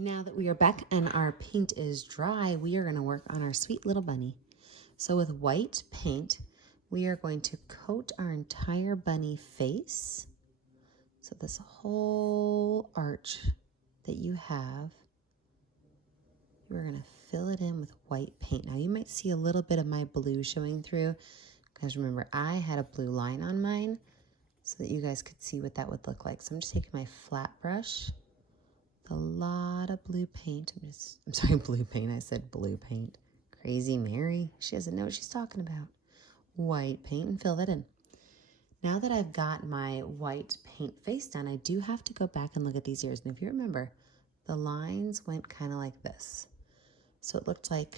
Now that we are back and our paint is dry, we are going to work on our sweet little bunny. So with white paint, we are going to coat our entire bunny face. So this whole arch that you have, we're going to fill it in with white paint. Now you might see a little bit of my blue showing through, because remember I had a blue line on mine so that you guys could see what that would look like. So I'm just taking my flat brush, a lot of blue paint. I'm sorry, blue paint. I said blue paint. Crazy Mary. She doesn't know what she's talking about. White paint, and fill that in. Now that I've got my white paint face done, I do have to go back and look at these ears. And if you remember, the lines went kind of like this. So it looked like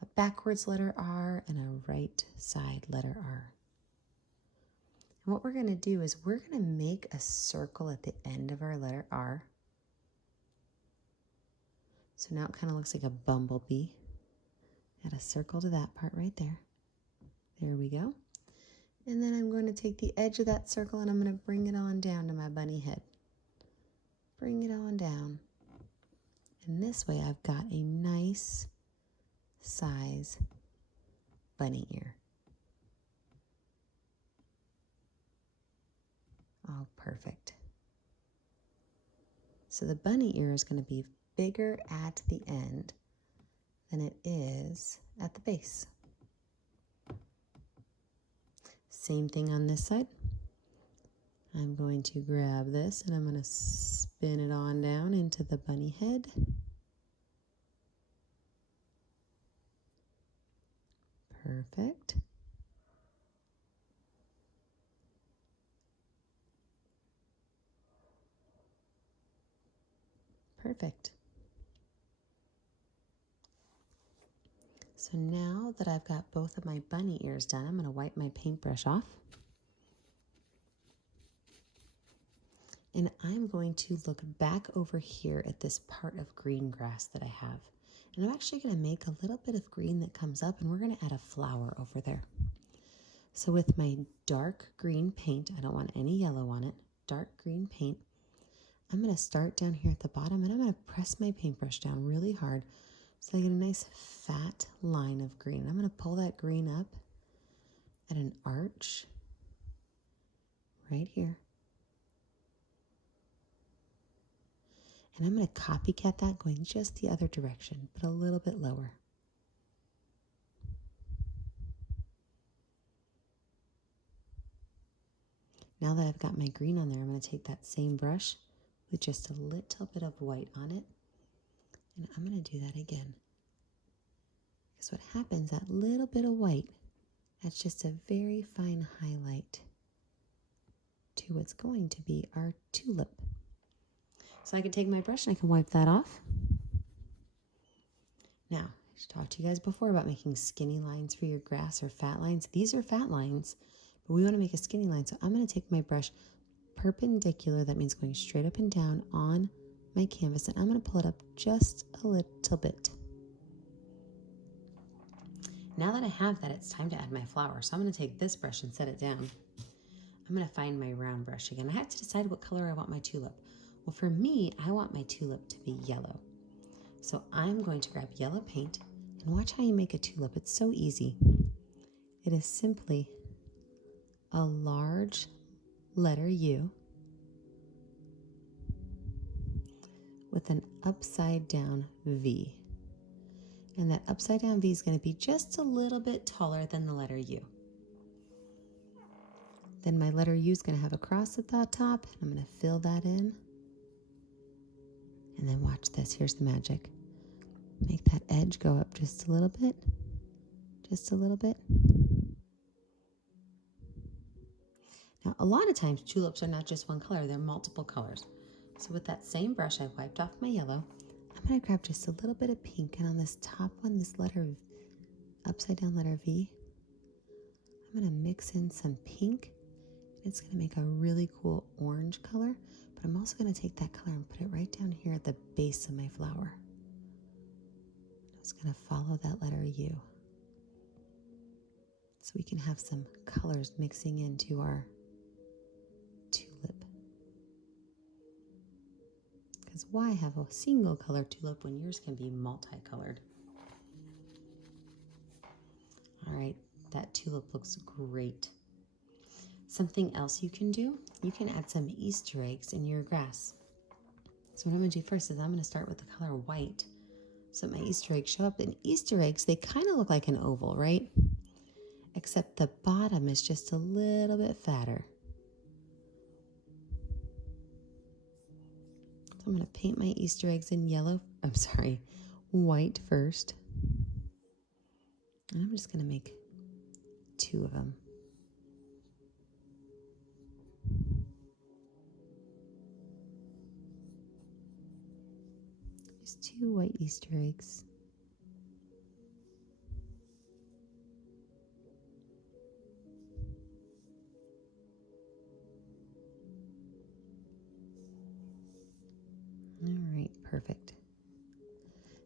a backwards letter R and a right side letter R. And what we're going to do is we're going to make a circle at the end of our letter R. So now it kind of looks like a bumblebee. Add a circle to that part right there. There we go. And then I'm going to take the edge of that circle and I'm going to bring it on down to my bunny head. Bring it on down. And this way I've got a nice size bunny ear. Oh, perfect. So the bunny ear is going to be bigger at the end than it is at the base. Same thing on this side. I'm going to grab this and I'm going to spin it on down into the bunny head. Perfect. Perfect. So now that I've got both of my bunny ears done, I'm going to wipe my paintbrush off. And I'm going to look back over here at this part of green grass that I have. And I'm actually going to make a little bit of green that comes up, and we're going to add a flower over there. So with my dark green paint, I don't want any yellow on it, dark green paint, I'm going to start down here at the bottom and I'm going to press my paintbrush down really hard so I get a nice fat line of green. I'm going to pull that green up at an arch right here. And I'm going to copycat that going just the other direction, but a little bit lower. Now that I've got my green on there, I'm going to take that same brush with just a little bit of white on it. And I'm going to do that again. Because what happens, that little bit of white, that's just a very fine highlight to what's going to be our tulip. So I can take my brush and I can wipe that off. Now, I talked to you guys before about making skinny lines for your grass or fat lines. These are fat lines, but we want to make a skinny line. So I'm going to take my brush perpendicular, that means going straight up and down on my canvas, and I'm going to pull it up just a little bit. Now that I have that, it's time to add my flower. So I'm going to take this brush and set it down. I'm going to find my round brush again. I have to decide what color I want my tulip. Well, for me, I want my tulip to be yellow. So I'm going to grab yellow paint and watch how you make a tulip. It's so easy. It is simply a large letter U with an upside down V. And that upside down V is going to be just a little bit taller than the letter U. Then my letter U is going to have a cross at the top. I'm going to fill that in. And then watch this. Here's the magic. Make that edge go up just a little bit. Just a little bit. Now, a lot of times tulips are not just one color, they're multiple colors. So with that same brush, I wiped off my yellow. I'm going to grab just a little bit of pink, and on this top one, this letter, upside down letter V, I'm going to mix in some pink. It's going to make a really cool orange color, but I'm also going to take that color and put it right down here at the base of my flower. I'm just going to follow that letter U. So we can have some colors mixing into our tulip. Because why have a single color tulip when yours can be multicolored? All right, that tulip looks great. Something else you can do, you can add some Easter eggs in your grass. So what I'm going to do first is I'm going to start with the color white. So my Easter eggs show up. And Easter eggs, they kind of look like an oval, right? Except the bottom is just a little bit fatter. So I'm going to paint my Easter eggs in white first. And I'm just going to make 2 of them. Just 2 white Easter eggs. All right, perfect.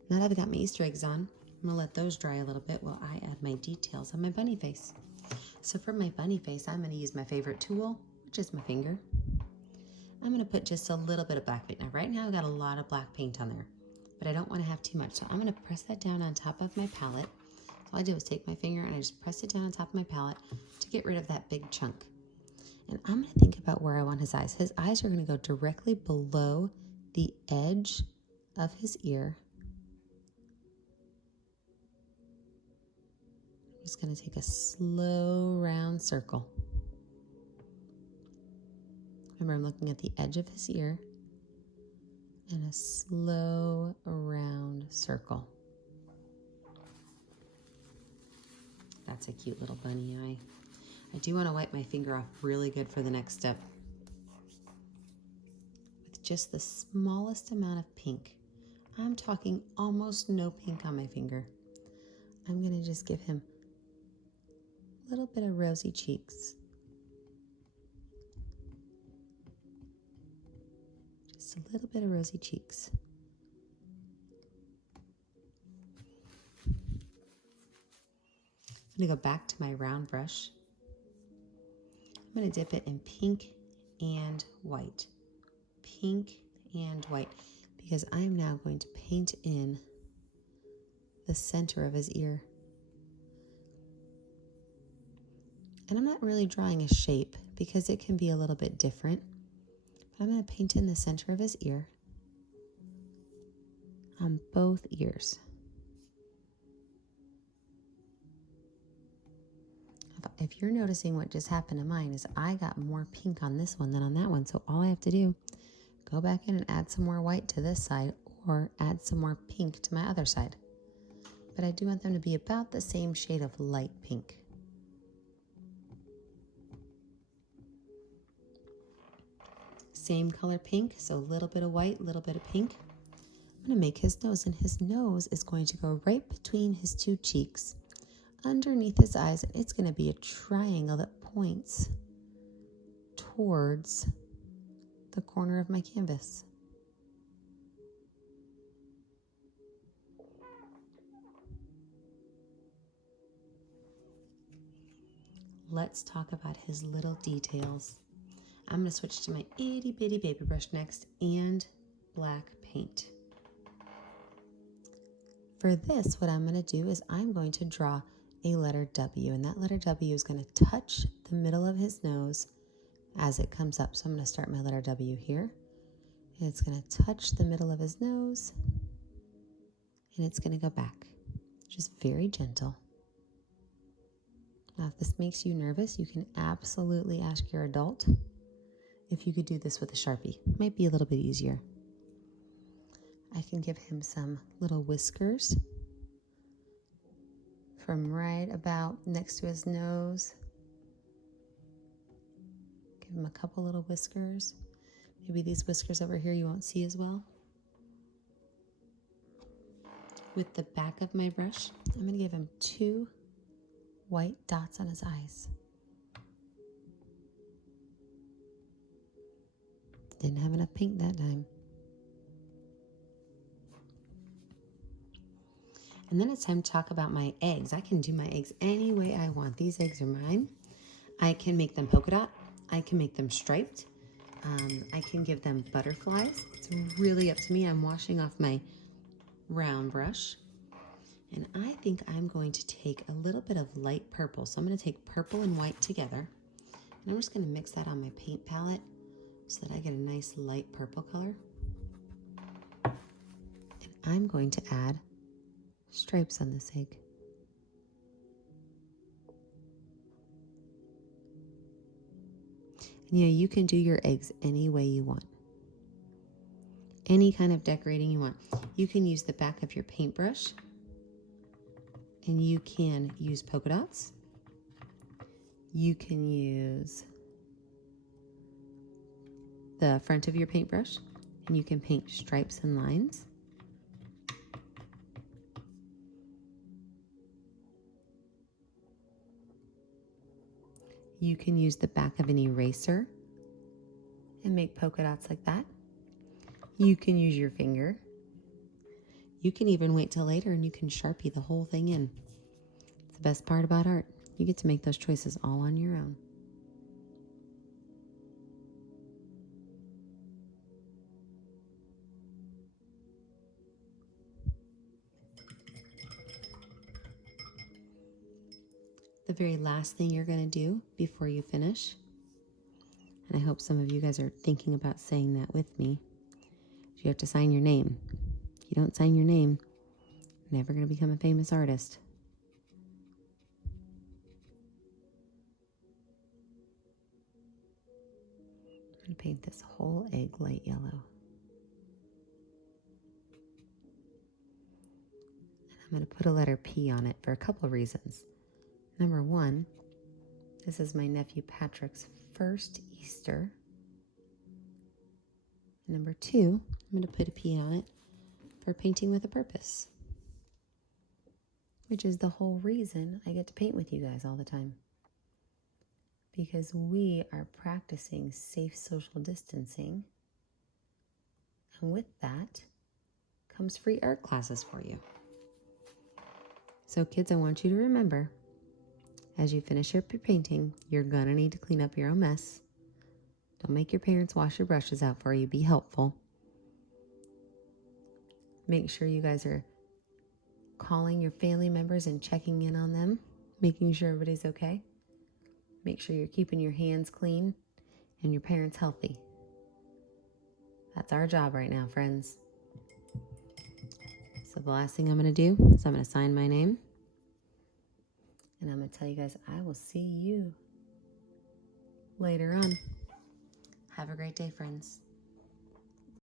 Now that I've got my Easter eggs on, I'm going to let those dry a little bit while I add my details on my bunny face. So for my bunny face, I'm going to use my favorite tool, which is my finger. I'm going to put just a little bit of black paint. Now, right now I've got a lot of black paint on there, but I don't want to have too much. So I'm going to press that down on top of my palette. So all I do is take my finger and I just press it down on top of my palette to get rid of that big chunk. And I'm going to think about where I want his eyes. His eyes are going to go directly below the edge of his ear. I'm just going to take a slow round circle. Remember, I'm looking at the edge of his ear and a slow round circle. That's a cute little bunny eye. I do want to wipe my finger off really good for the next step. With just the smallest amount of pink. I'm talking almost no pink on my finger. I'm going to just give him a little bit of rosy cheeks. Just a little bit of rosy cheeks. I'm going to go back to my round brush. I'm going to dip it in pink and white. Pink and white. Because I'm now going to paint in the center of his ear. And I'm not really drawing a shape because it can be a little bit different. But I'm going to paint in the center of his ear on both ears. If you're noticing what just happened to mine is I got more pink on this one than on that one. So all I have to do, go back in and add some more white to this side or add some more pink to my other side. But I do want them to be about the same shade of light pink. Same color pink, so a little bit of white, a little bit of pink. I'm going to make his nose, and his nose is going to go right between his 2 cheeks, underneath his eyes, and it's going to be a triangle that points towards the corner of my canvas. Let's talk about his little details. I'm going to switch to my itty bitty baby brush next and black paint. For this, what I'm going to do is I'm going to draw a letter W, and that letter W is going to touch the middle of his nose as it comes up. So I'm going to start my letter W here, and it's going to touch the middle of his nose, and it's going to go back. Just very gentle. Now, if this makes you nervous, you can absolutely ask your adult if you could do this with a Sharpie. It might be a little bit easier. I can give him some little whiskers from right about next to his nose. Give him a couple little whiskers. Maybe these whiskers over here you won't see as well. With the back of my brush, I'm going to give him 2 white dots on his eyes. Didn't have enough pink that time. And then it's time to talk about my eggs. I can do my eggs any way I want. These eggs are mine. I can make them polka dot. I can make them striped. I can give them butterflies. It's really up to me. I'm washing off my round brush. And I think I'm going to take a little bit of light purple. So I'm going to take purple and white together. And I'm just going to mix that on my paint palette so that I get a nice light purple color. And I'm going to add stripes on this egg. And yeah, you can do your eggs any way you want. Any kind of decorating you want. You can use the back of your paintbrush, and you can use polka dots. You can use the front of your paintbrush, and you can paint stripes and lines. You can use the back of an eraser and make polka dots like that. You can use your finger. You can even wait till later and you can Sharpie the whole thing in. It's the best part about art. You get to make those choices all on your own. The very last thing you're going to do before you finish, and I hope some of you guys are thinking about saying that with me, is you have to sign your name. If you don't sign your name, you're never going to become a famous artist. I'm going to paint this whole egg light yellow. And I'm going to put a letter P on it for a couple of reasons. Number one, this is my nephew Patrick's first Easter. And number two, I'm going to put a P on it for painting with a purpose, which is the whole reason I get to paint with you guys all the time. Because we are practicing safe social distancing. And with that comes free art classes for you. So kids, I want you to remember, as you finish your painting, you're going to need to clean up your own mess. Don't make your parents wash your brushes out for you. Be helpful. Make sure you guys are calling your family members and checking in on them, making sure everybody's okay. Make sure you're keeping your hands clean and your parents healthy. That's our job right now, friends. So the last thing I'm going to do is I'm going to sign my name. And I'm going to tell you guys, I will see you later on. Have a great day, friends.